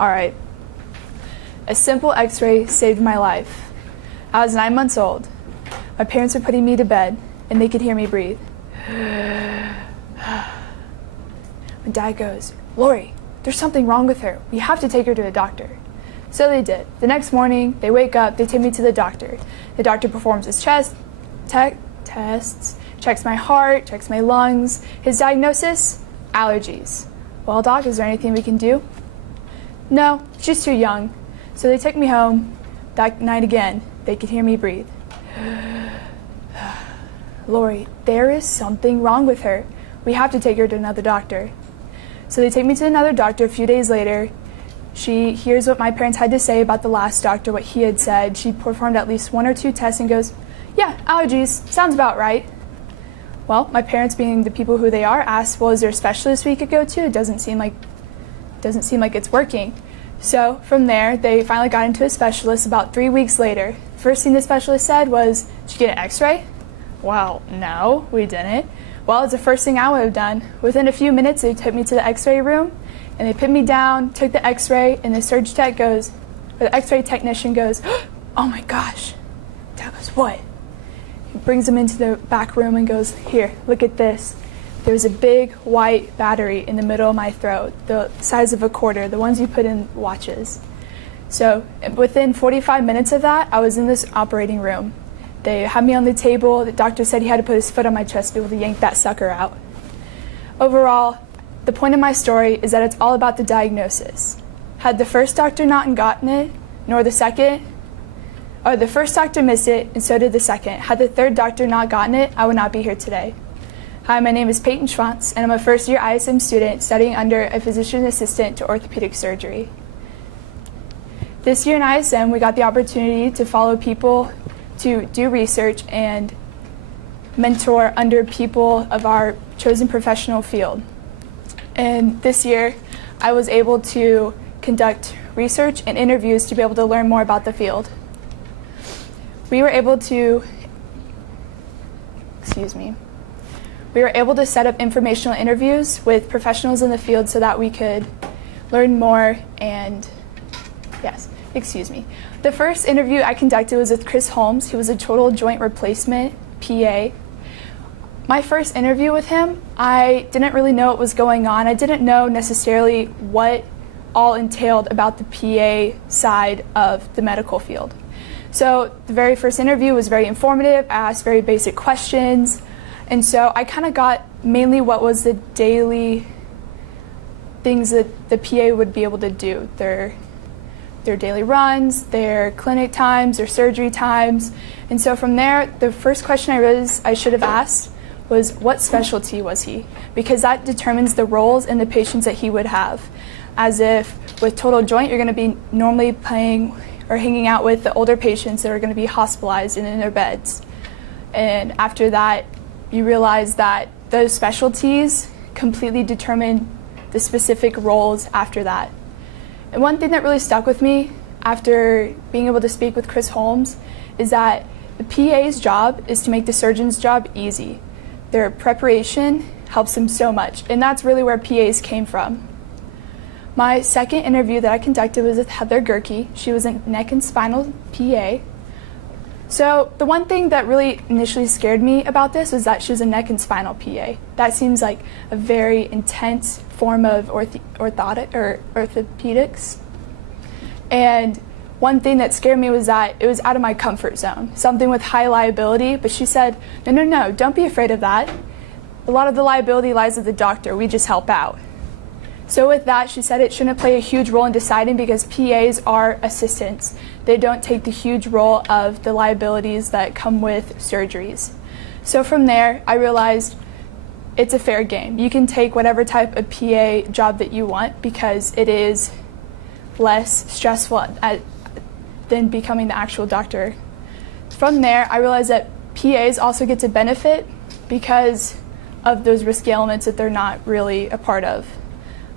All right. A simple x-ray saved my life. I was 9 months old. My parents were putting me to bed, and they could hear me breathe. My dad goes, "Lori, there's something wrong with her. We have to take her to a doctor." So they did. The next morning, they wake up, they take me to the doctor. The doctor performs his chest tests, checks my heart, checks my lungs. His diagnosis? Allergies. "Well, doc, is there anything we can do?" "No, she's too young." So they took me home. That night again, they could hear me breathe. "Lori, there is something wrong with her. We have to take her to another doctor." So they take me to another doctor a few days later. She hears what my parents had to say about the last doctor, what he had said. She performed at least 1 or 2 tests and goes, "Yeah, allergies, sounds about right." Well, my parents, being the people who they are, asked, "Well, is there a specialist we could go to? It doesn't seem like it's working." So from there, they finally got into a specialist about 3 weeks later. First thing the specialist said was, "Did you get an x-ray?" Well, no, we didn't. Well, it's the first thing I would have done. Within a few minutes, they took me to the x-ray room, and they put me down, took the x-ray, and the x-ray technician goes, "Oh my gosh." Dad goes, "What?" He brings him into the back room and goes, "Here, look at this." There was a big white battery in the middle of my throat, the size of a quarter, the ones you put in watches. So within 45 minutes of that, I was in this operating room. They had me on the table. The doctor said he had to put his foot on my chest to be able to yank that sucker out. Overall, the point of my story is that it's all about the diagnosis. Had the first doctor not gotten it, nor the second, or the first doctor missed it, and so did the second. Had the third doctor not gotten it, I would not be here today. Hi, my name is Payton FPN, and I'm a first-year ISM student studying under a physician assistant to orthopedic surgery. This year in ISM, we got the opportunity to follow people to do research and mentor under people of our chosen professional field. And this year, I was able to conduct research and interviews to be able to learn more about the field. We were able to set up informational interviews with professionals in the field so that we could learn more and, The first interview I conducted was with Chris Holmes. He was a total joint replacement PA. My first interview with him, I didn't really know what was going on. I didn't know necessarily what all entailed about the PA side of the medical field. So the very first interview was very informative. I asked very basic questions. And so I kind of got mainly what was the daily things that the PA would be able to do. Their daily runs, their clinic times, their surgery times. And so from there, the first question I realized I should have asked was, what specialty was he? Because that determines the roles and the patients that he would have. As if with total joint, you're going to be normally playing or hanging out with the older patients that are going to be hospitalized and in their beds. And after that, you realize that those specialties completely determine the specific roles after that. And one thing that really stuck with me after being able to speak with Chris Holmes is that the PA's job is to make the surgeon's job easy. Their preparation helps them so much, and that's really where PAs came from. My second interview that I conducted was with Heather Gerke. She was a neck and spinal PA. So the one thing that really initially scared me about this was that she was a neck and spinal PA. That seems like a very intense form of orthopedics. And one thing that scared me was that it was out of my comfort zone, something with high liability. But she said, no, don't be afraid of that. A lot of the liability lies with the doctor. We just help out. So with that, she said it shouldn't play a huge role in deciding because PAs are assistants. They don't take the huge role of the liabilities that come with surgeries. So from there, I realized it's a fair game. You can take whatever type of PA job that you want because it is less stressful than becoming the actual doctor. From there, I realized that PAs also get to benefit because of those risky elements that they're not really a part of.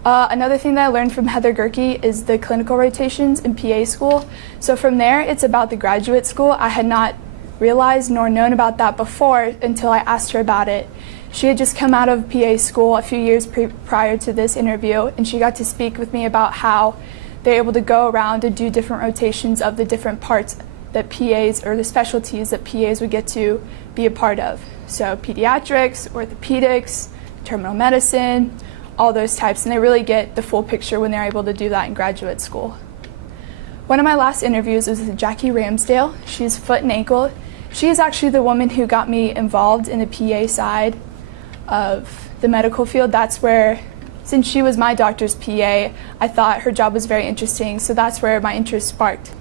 Another thing that I learned from Heather Gerke is the clinical rotations in PA school. So from there, it's about the graduate school. I had not realized nor known about that before until I asked her about it. She had just come out of PA school a few years prior to this interview, and she got to speak with me about how they're able to go around and do different rotations of the different parts that PAs, or the specialties that PAs would get to be a part of. So pediatrics, orthopedics, terminal medicine, all those types, and they really get the full picture when they're able to do that in graduate school. One of my last interviews was with Jackie Ramsdale. She's foot and ankle. She is actually the woman who got me involved in the PA side of the medical field. That's where, since she was my doctor's PA, I thought her job was very interesting, so that's where my interest sparked.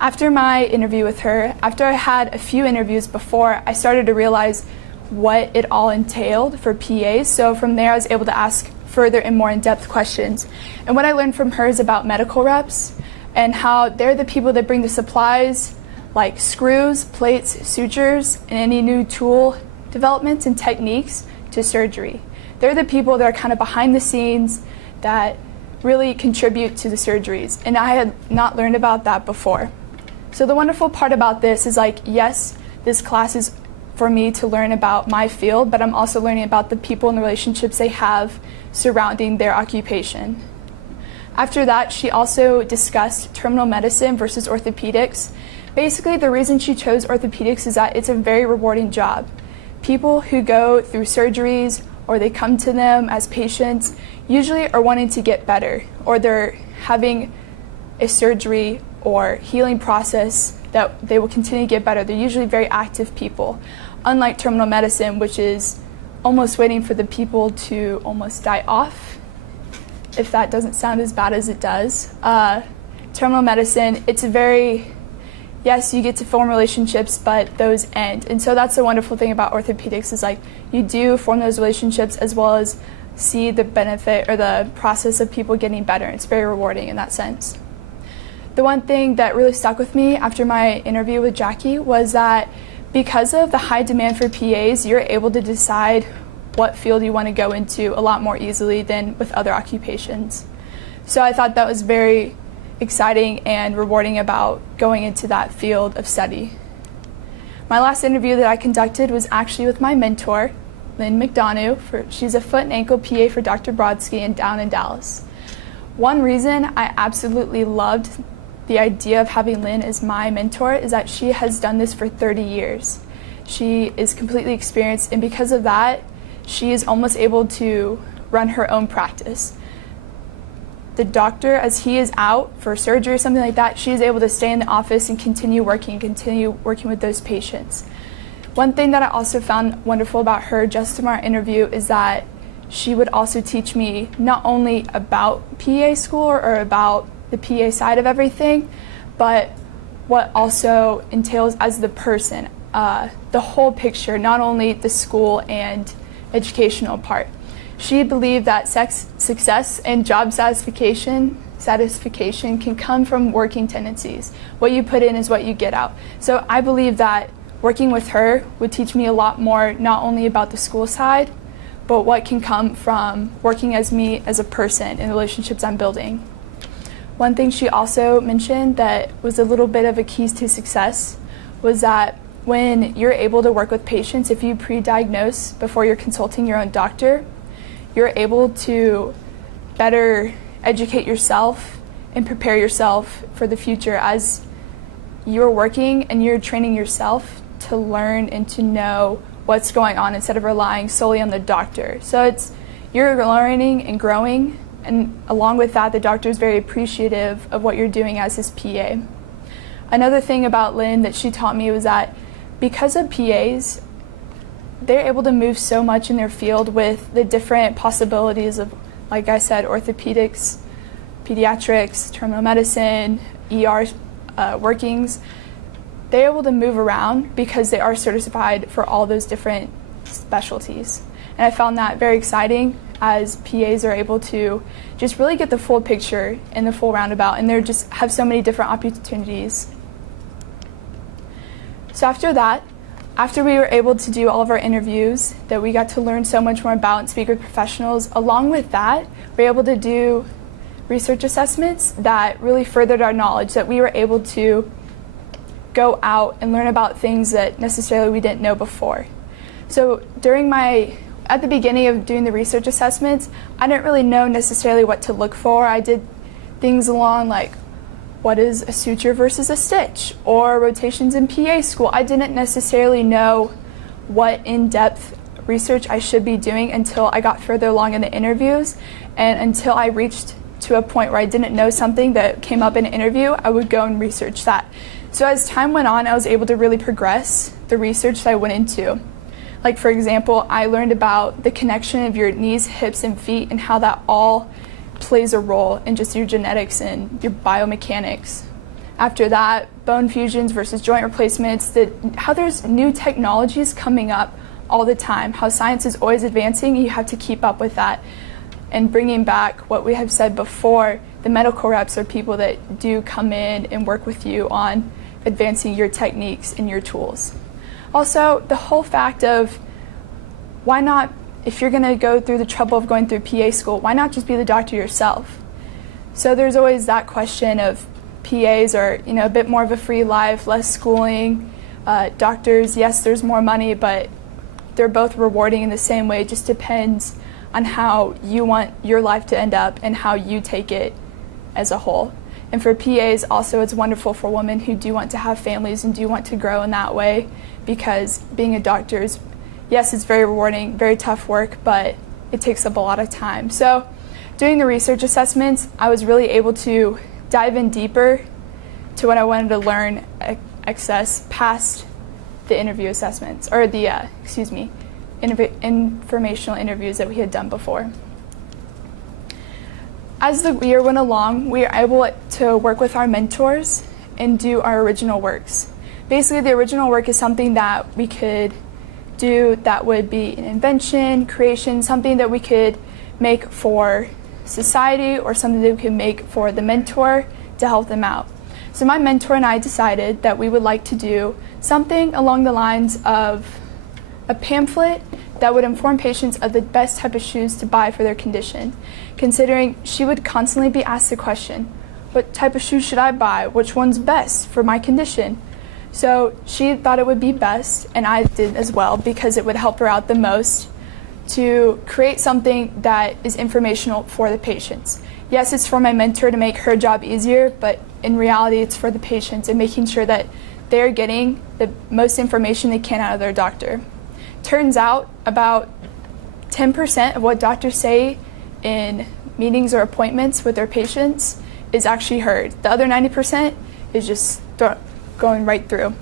After my interview with her, after I had a few interviews before, I started to realize what it all entailed for PAs. So from there, I was able to ask further and more in-depth questions. And what I learned from her is about medical reps and how they're the people that bring the supplies like screws, plates, sutures, and any new tool developments and techniques to surgery. They're the people that are kind of behind the scenes that really contribute to the surgeries. And I had not learned about that before. So the wonderful part about this is, like, yes, this class is for me to learn about my field, but I'm also learning about the people and the relationships they have surrounding their occupation. After that, she also discussed terminal medicine versus orthopedics. Basically, the reason she chose orthopedics is that it's a very rewarding job. People who go through surgeries or they come to them as patients usually are wanting to get better, or they're having a surgery or healing process that they will continue to get better. They're usually very active people, unlike terminal medicine, which is almost waiting for the people to almost die off, if that doesn't sound as bad as it does. Terminal medicine, it's a very, yes, you get to form relationships, but those end. And so that's the wonderful thing about orthopedics is, like, you do form those relationships as well as see the benefit or the process of people getting better. It's very rewarding in that sense. The one thing that really stuck with me after my interview with Jackie was that because of the high demand for PAs, you're able to decide what field you want to go into a lot more easily than with other occupations. So I thought that was very exciting and rewarding about going into that field of study. My last interview that I conducted was actually with my mentor, Lynn McDonough. She's a foot and ankle PA for Dr. Brodsky down in Dallas. One reason I absolutely loved the idea of having Lynn as my mentor is that she has done this for 30 years. She is completely experienced, and because of that, she is almost able to run her own practice. The doctor, as he is out for surgery or something like that, she is able to stay in the office and continue working with those patients. One thing that I also found wonderful about her just from our interview is that she would also teach me not only about PA school or about the PA side of everything, but what also entails as the person, the whole picture, not only the school and educational part. She believed that success and job satisfaction can come from working tendencies. What you put in is what you get out. So I believe that working with her would teach me a lot more, not only about the school side, but what can come from working as me as a person and the relationships I'm building. One thing she also mentioned that was a little bit of a keys to success was that when you're able to work with patients, if you pre-diagnose before you're consulting your own doctor, you're able to better educate yourself and prepare yourself for the future as you're working and you're training yourself to learn and to know what's going on instead of relying solely on the doctor. So you're learning and growing, and along with that, the doctor is very appreciative of what you're doing as his PA. Another thing about Lynn that she taught me was that because of PAs, they're able to move so much in their field with the different possibilities of, like I said, orthopedics, pediatrics, terminal medicine, ER workings. They're able to move around because they are certified for all those different specialties. And I found that very exciting, as PAs are able to just really get the full picture and the full roundabout, and they just have so many different opportunities. So after we were able to do all of our interviews that we got to learn so much more about and speak with professionals, along with that, we were able to do research assessments that really furthered our knowledge, that we were able to go out and learn about things that necessarily we didn't know before. So at the beginning of doing the research assessments, I didn't really know necessarily what to look for. I did things along like what is a suture versus a stitch, or rotations in PA school. I didn't necessarily know what in-depth research I should be doing until I got further along in the interviews, and until I reached to a point where I didn't know something that came up in an interview, I would go and research that. So as time went on, I was able to really progress the research that I went into. Like for example, I learned about the connection of your knees, hips, and feet, and how that all plays a role in just your genetics and your biomechanics. After that, bone fusions versus joint replacements, how there's new technologies coming up all the time, how science is always advancing, you have to keep up with that. And bringing back what we have said before, the medical reps are people that do come in and work with you on advancing your techniques and your tools. Also, the whole fact of why not, if you're going to go through the trouble of going through PA school, why not just be the doctor yourself? So there's always that question of PAs are, a bit more of a free life, less schooling. Doctors, yes, there's more money, but they're both rewarding in the same way. It just depends on how you want your life to end up and how you take it as a whole. And for PAs, also, it's wonderful for women who do want to have families and do want to grow in that way, because being a doctor is, yes, it's very rewarding, very tough work, but it takes up a lot of time. So doing the research assessments, I was really able to dive in deeper to what I wanted to learn, access past the interview assessments, or the, informational interviews that we had done before. As the year went along, we were able to work with our mentors and do our original works. Basically, the original work is something that we could do that would be an invention, creation, something that we could make for society or something that we could make for the mentor to help them out. So my mentor and I decided that we would like to do something along the lines of a pamphlet that would inform patients of the best type of shoes to buy for their condition, considering she would constantly be asked the question, what type of shoes should I buy? Which one's best for my condition? So she thought it would be best, and I did as well, because it would help her out the most, to create something that is informational for the patients. Yes, it's for my mentor to make her job easier, but in reality it's for the patients and making sure that they're getting the most information they can out of their doctor. Turns out about 10% of what doctors say in meetings or appointments with their patients is actually heard. The other 90% is just going right through.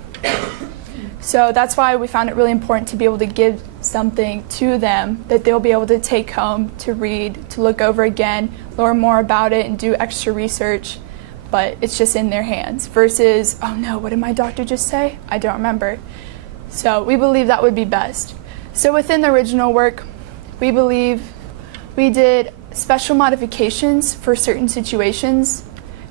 So that's why we found it really important to be able to give something to them that they'll be able to take home, to read, to look over again, learn more about it, and do extra research, but it's just in their hands, versus, oh no, what did my doctor just say? I don't remember. So we believe that would be best. So within the original work, we believe we did special modifications for certain situations,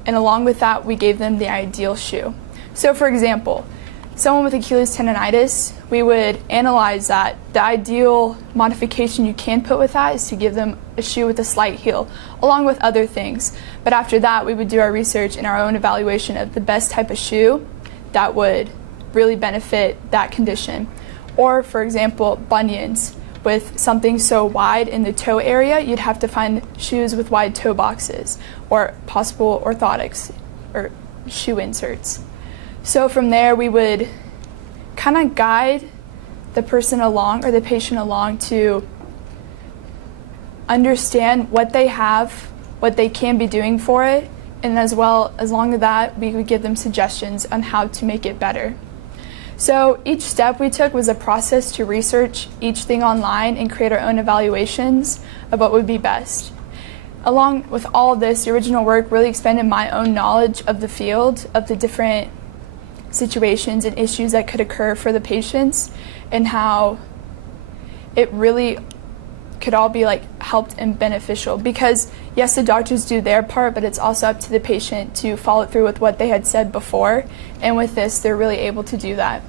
and along with that, we gave them the ideal shoe. So for example, someone with Achilles tendonitis, we would analyze that. The ideal modification you can put with that is to give them a shoe with a slight heel, along with other things. But after that, we would do our research and our own evaluation of the best type of shoe that would really benefit that condition. Or, for example, bunions. With something so wide in the toe area, you'd have to find shoes with wide toe boxes, or possible orthotics, or shoe inserts. So from there, we would kind of guide the person along, or the patient along, to understand what they have, what they can be doing for it, and as long as that, we would give them suggestions on how to make it better. So each step we took was a process to research each thing online and create our own evaluations of what would be best. Along with all of this, the original work really expanded my own knowledge of the field, of the different situations and issues that could occur for the patients, and how it really could all be helped and beneficial. Because yes, the doctors do their part, but it's also up to the patient to follow through with what they had said before, and with this, they're really able to do that.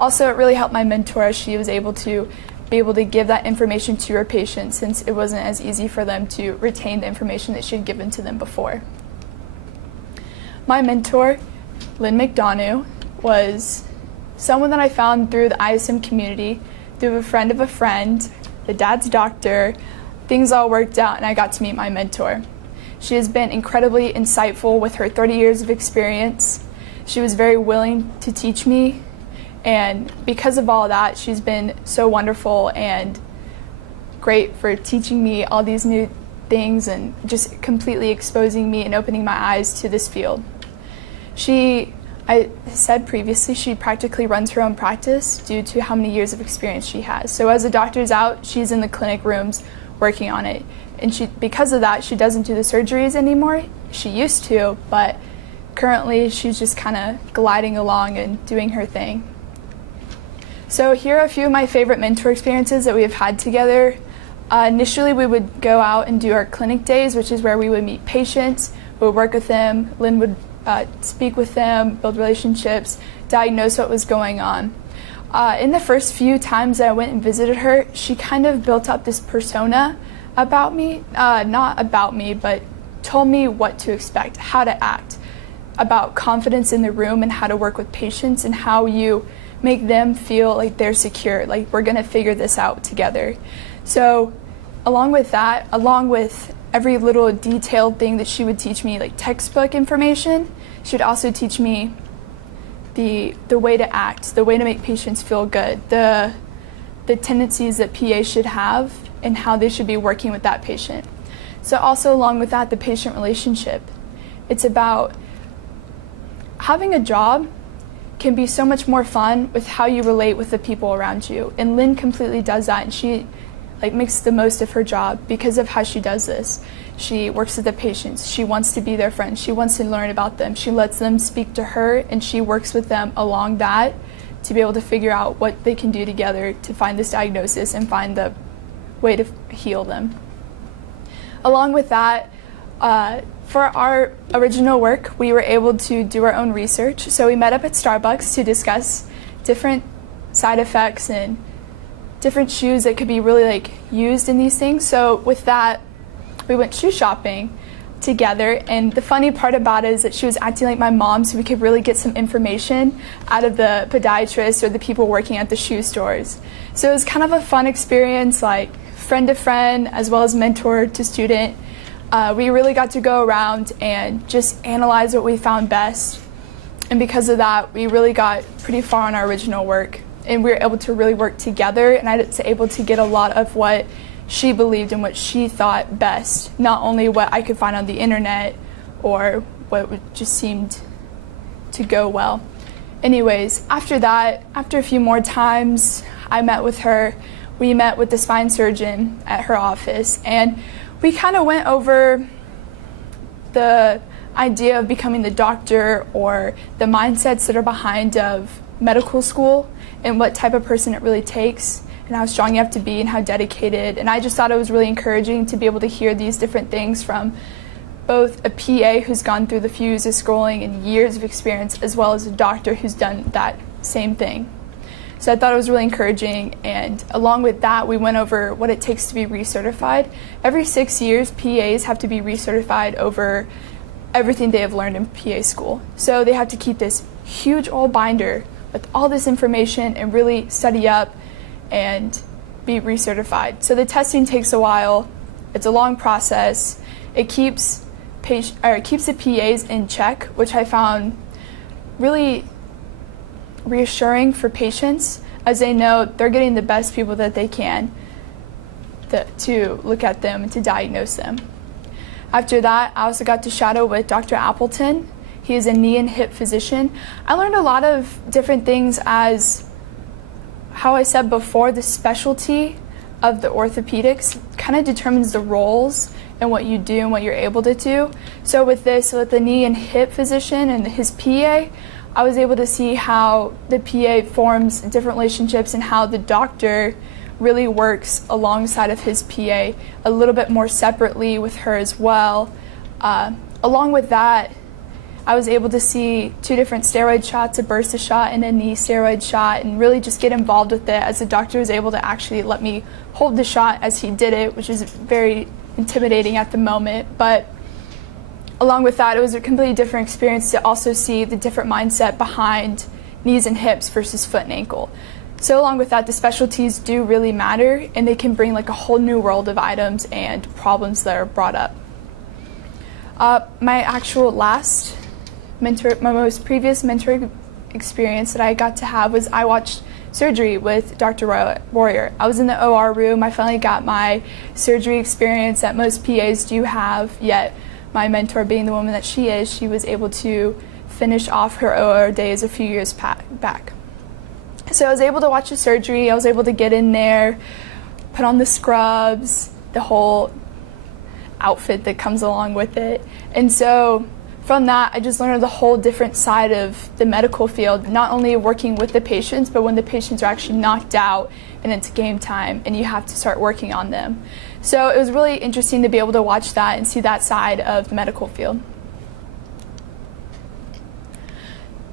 Also, it really helped my mentor, as she was able to give that information to her patients, since it wasn't as easy for them to retain the information that she had given to them before. My mentor, Lynn McDonough, was someone that I found through the ISM community, through a friend of a friend, the dad's doctor. Things all worked out, and I got to meet my mentor. She has been incredibly insightful with her 30 years of experience. She was very willing to teach me, and because of all that, she's been so wonderful and great for teaching me all these new things and just completely exposing me and opening my eyes to this field. I said previously, she practically runs her own practice due to how many years of experience she has. So as a doctor's out, she's in the clinic rooms working on it. And because of that, she doesn't do the surgeries anymore. She used to, but currently she's just kind of gliding along and doing her thing. So here are a few of my favorite mentor experiences that we have had together. Initially, we would go out and do our clinic days, which is where we would meet patients, we would work with them. Lynn would speak with them, build relationships, diagnose what was going on. In the first few times that I went and visited her, she kind of built up this persona about me, not about me, but told me what to expect, how to act, about confidence in the room and how to work with patients and how you make them feel like they're secure, like we're gonna figure this out together. So along with that, along with every little detailed thing that she would teach me, like textbook information, she would also teach me the way to act, the way to make patients feel good, the tendencies that PA should have and how they should be working with that patient. So also along with that, the patient relationship. It's about having a job can be so much more fun with how you relate with the people around you. And Lynn completely does that, and she makes the most of her job because of how she does this. She works with the patients. She wants to be their friend. She wants to learn about them. She lets them speak to her, and she works with them along that to be able to figure out what they can do together to find this diagnosis and find the way to heal them. Along with that, for our original work, we were able to do our own research. So we met up at Starbucks to discuss different side effects and different shoes that could be really used in these things. So with that, we went shoe shopping together, and the funny part about it is that she was acting like my mom, so we could really get some information out of the podiatrists or the people working at the shoe stores. So it was kind of a fun experience, like friend to friend as well as mentor to student. We really got to go around and just analyze what we found best, and because of that, we really got pretty far on our original work, and we were able to really work together, and I was able to get a lot of what she believed and what she thought best, not only what I could find on the internet or what just seemed to go well. Anyways, after that, after a few more times, I met with her. We met with the spine surgeon at her office, and we kind of went over the idea of becoming the doctor or the mindsets that are behind of medical school and what type of person it really takes and how strong you have to be and how dedicated. And I just thought it was really encouraging to be able to hear these different things from both a PA who's gone through the fuse of scrolling and years of experience, as well as a doctor who's done that same thing. So I thought it was really encouraging, and along with that, we went over what it takes to be recertified. Every 6 years, PAs have to be recertified over everything they have learned in PA school. So they have to keep this huge old binder with all this information and really study up and be recertified. So the testing takes a while. It's a long process. It keeps the PAs in check, which I found really reassuring for patients, as they know they're getting the best people that they can to look at them and to diagnose them. After that, I also got to shadow with Dr. Appleton. He is a knee and hip physician. I learned a lot of different things, as how I said before, the specialty of the orthopedics kind of determines the roles and what you do and what you're able to do. So with the knee and hip physician and his PA, I was able to see how the PA forms different relationships and how the doctor really works alongside of his PA a little bit more separately with her as well. Along with that, I was able to see 2 different steroid shots, a bursa shot and a knee steroid shot, and really just get involved with it, as the doctor was able to actually let me hold the shot as he did it, which is very intimidating at the moment. But along with that, it was a completely different experience to also see the different mindset behind knees and hips versus foot and ankle. So along with that, the specialties do really matter, and they can bring a whole new world of items and problems that are brought up. My actual my most previous mentor experience that I got to have was I watched surgery with Dr. Warrior. I was in the OR room. I finally got my surgery experience that most PAs do have, yet my mentor, being the woman that she is, she was able to finish off her OR days a few years back. So I was able to watch the surgery. I was able to get in there, put on the scrubs, the whole outfit that comes along with it. And so from that, I just learned the whole different side of the medical field, not only working with the patients, but when the patients are actually knocked out and it's game time and you have to start working on them. So it was really interesting to be able to watch that and see that side of the medical field.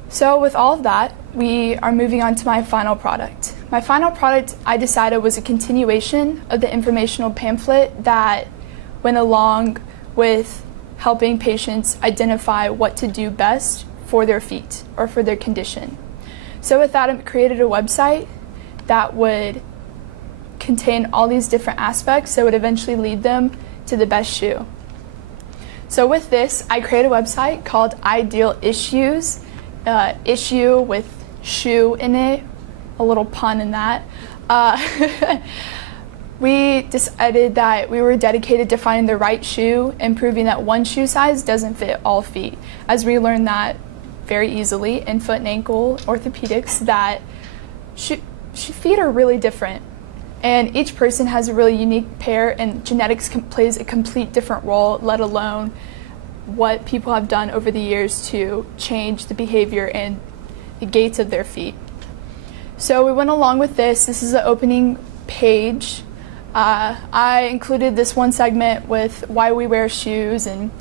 So with all of that, we are moving on to my final product. My final product, I decided, was a continuation of the informational pamphlet that went along with helping patients identify what to do best for their feet or for their condition. So with that, I created a website that would contain all these different aspects that would eventually lead them to the best shoe. So with this, I created a website called Ideal Issues, issue with shoe in it, a little pun in that. We decided that we were dedicated to finding the right shoe and proving that one shoe size doesn't fit all feet, as we learned that very easily in foot and ankle orthopedics, that feet are really different. And each person has a really unique pair, and genetics plays a complete different role, let alone what people have done over the years to change the behavior and the gaits of their feet. So we went along with this. This is the opening page. I included this one segment with why we wear shoes and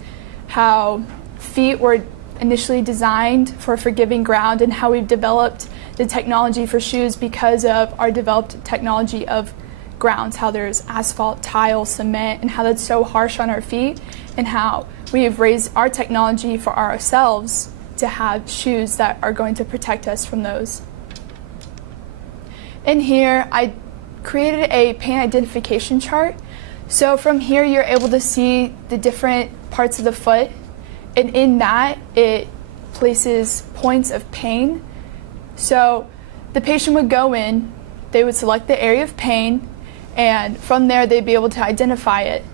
how feet were initially designed for forgiving ground, and how we've developed the technology for shoes because of our developed technology of grounds, how there's asphalt, tile, cement, and how that's so harsh on our feet, and how we have raised our technology for ourselves to have shoes that are going to protect us from those. In here, I created a pain identification chart. So from here, you're able to see the different parts of the foot, and in that, it places points of pain. So the patient would go in, they would select the area of pain, and from there, they'd be able to identify it.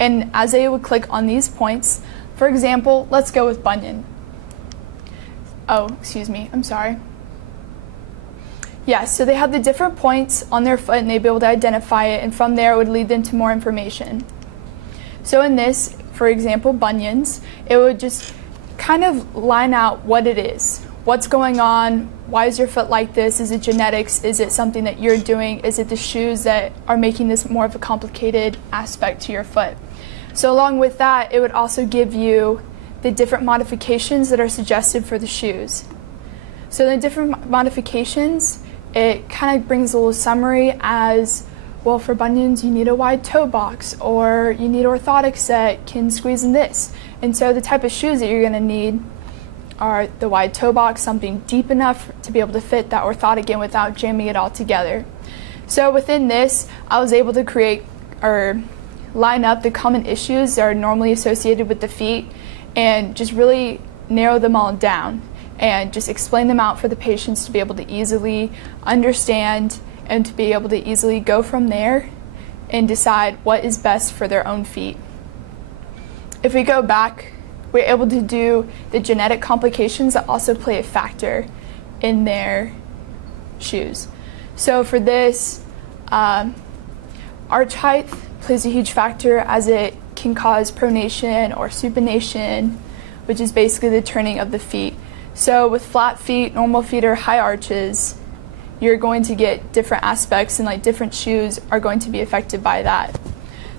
And as they would click on these points, for example, let's go with bunion. Oh, excuse me, I'm sorry. Yes, so they have the different points on their foot and they'd be able to identify it, and from there it would lead them to more information. So in this, for example, bunions, it would just kind of line out what it is. What's going on? Why is your foot like this? Is it genetics? Is it something that you're doing? Is it the shoes that are making this more of a complicated aspect to your foot? So along with that, it would also give you the different modifications that are suggested for the shoes. So the different modifications, it kind of brings a little summary as, well, for bunions, you need a wide toe box, or you need orthotics that can squeeze in this. And so the type of shoes that you're going to need are the wide toe box, something deep enough to be able to fit that orthotic in without jamming it all together. So within this, I was able to create or line up the common issues that are normally associated with the feet and just really narrow them all down and just explain them out for the patients to be able to easily understand and to be able to easily go from there and decide what is best for their own feet. If we go back, we're able to do the genetic complications that also play a factor in their shoes. So for this, arch height plays a huge factor, as it can cause pronation or supination, which is basically the turning of the feet. So with flat feet, normal feet, or high arches, you're going to get different aspects, and like different shoes are going to be affected by that.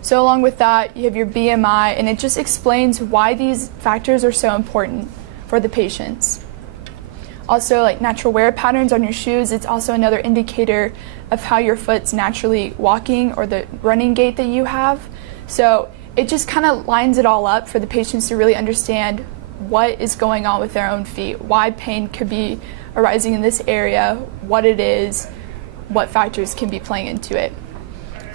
So along with that, you have your BMI, and it just explains why these factors are so important for the patients. Also, like natural wear patterns on your shoes, it's also another indicator of how your foot's naturally walking or the running gait that you have. So it just kind of lines it all up for the patients to really understand what is going on with their own feet, why pain could be arising in this area, what it is, what factors can be playing into it.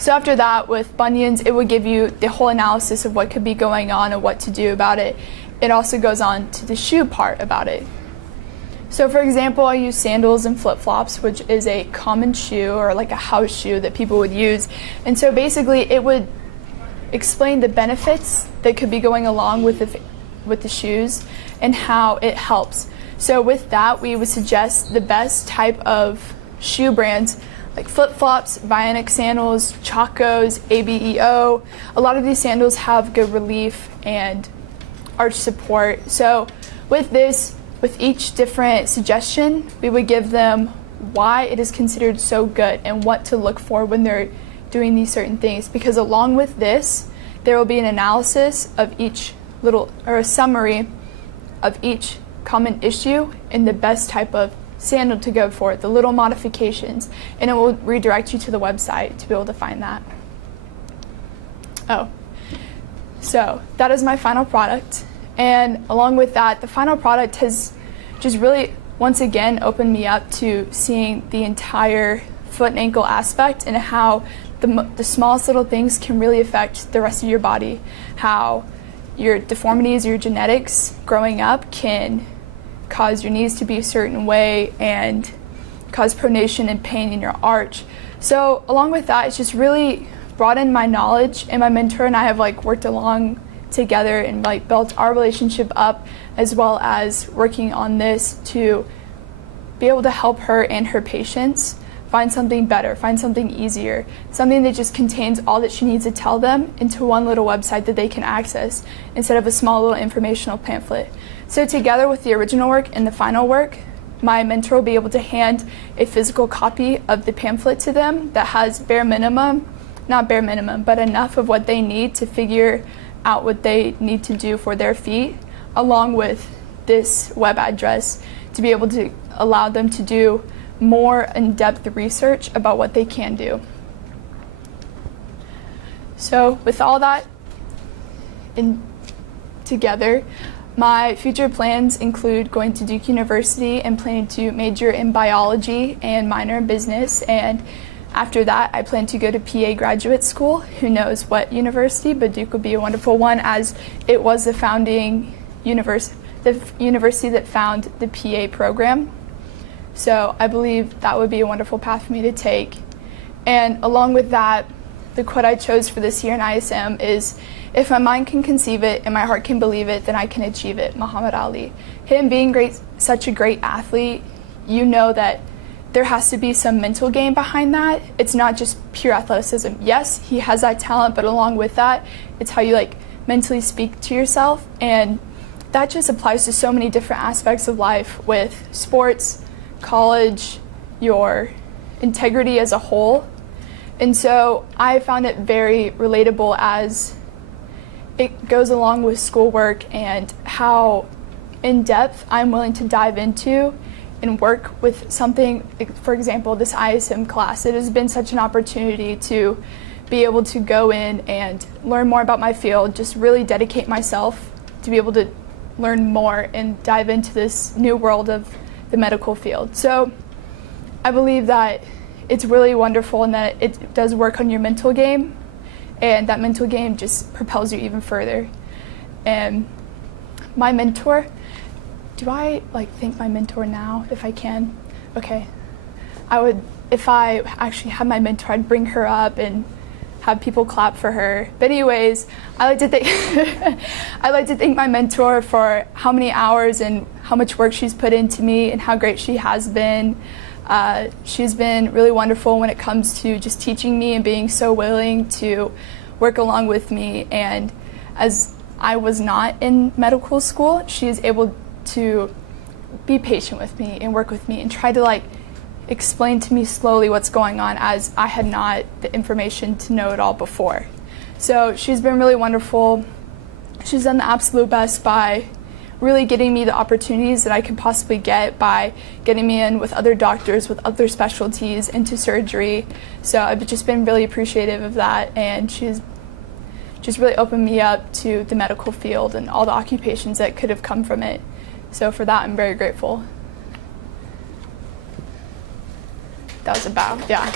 So after that, with bunions, it would give you the whole analysis of what could be going on and what to do about it. It also goes on to the shoe part about it. So for example, I use sandals and flip-flops, which is a common shoe or like a house shoe that people would use. And so basically it would explain the benefits that could be going along with the shoes and how it helps. So with that, we would suggest the best type of shoe brands like flip-flops, Bionic sandals, Chacos, ABEO. A lot of these sandals have good relief and arch support. So with this, with each different suggestion, we would give them why it is considered so good and what to look for when they're doing these certain things. Because along with this, there will be an analysis of each or a summary of each common issue and the best type of sandal to go for, the little modifications, and it will redirect you to the website to be able to find that. So that is my final product, and along with that, the final product has just really once again opened me up to seeing the entire foot and ankle aspect and how the smallest little things can really affect the rest of your body, how your deformities, your genetics growing up can cause your knees to be a certain way and cause pronation and pain in your arch. So along with that, it's just really broadened my knowledge, and my mentor and I have worked along together and built our relationship up, as well as working on this to be able to help her and her patients find something better, find something easier, something that just contains all that she needs to tell them into one little website that they can access instead of a small little informational pamphlet. So together with the original work and the final work, my mentor will be able to hand a physical copy of the pamphlet to them that has not bare minimum, but enough of what they need to figure out what they need to do for their feet, along with this web address to be able to allow them to do more in-depth research about what they can do. So with all that together, my future plans include going to Duke University and planning to major in biology and minor in business, and after that I plan to go to PA graduate school. Who knows what university, but Duke would be a wonderful one, as it was the founding the university that found the PA program. So I believe that would be a wonderful path for me to take. And along with that, the quote I chose for this year in ISM is, "If my mind can conceive it and my heart can believe it, then I can achieve it." Muhammad Ali. Him being such a great athlete, you know that there has to be some mental game behind that. It's not just pure athleticism. Yes, he has that talent, but along with that, it's how you mentally speak to yourself, and that just applies to so many different aspects of life, with sports, college, your integrity as a whole. And so I found it very relatable, as it goes along with schoolwork and how in depth I'm willing to dive into and work with something. For example, this ISM class, it has been such an opportunity to be able to go in and learn more about my field, just really dedicate myself to be able to learn more and dive into this new world of the medical field. So I believe that it's really wonderful, and that it does work on your mental game, and that mental game just propels you even further. And my mentor, do I thank my mentor now if I can? Okay. I would, if I actually had my mentor, I'd bring her up and have people clap for her. But anyways, I like to thank I like to thank my mentor for how many hours and how much work she's put into me, and how great she has been. She's been really wonderful when it comes to just teaching me and being so willing to work along with me. And as I was not in medical school, she is able to be patient with me and work with me and try to explain to me slowly what's going on, as I had not the information to know it all before. So she's been really wonderful. She's done the absolute best by really getting me the opportunities that I could possibly get, by getting me in with other doctors with other specialties into surgery. So I've just been really appreciative of that, and she's just really opened me up to the medical field and all the occupations that could have come from it. So for that, I'm very grateful. That was a bow, yeah.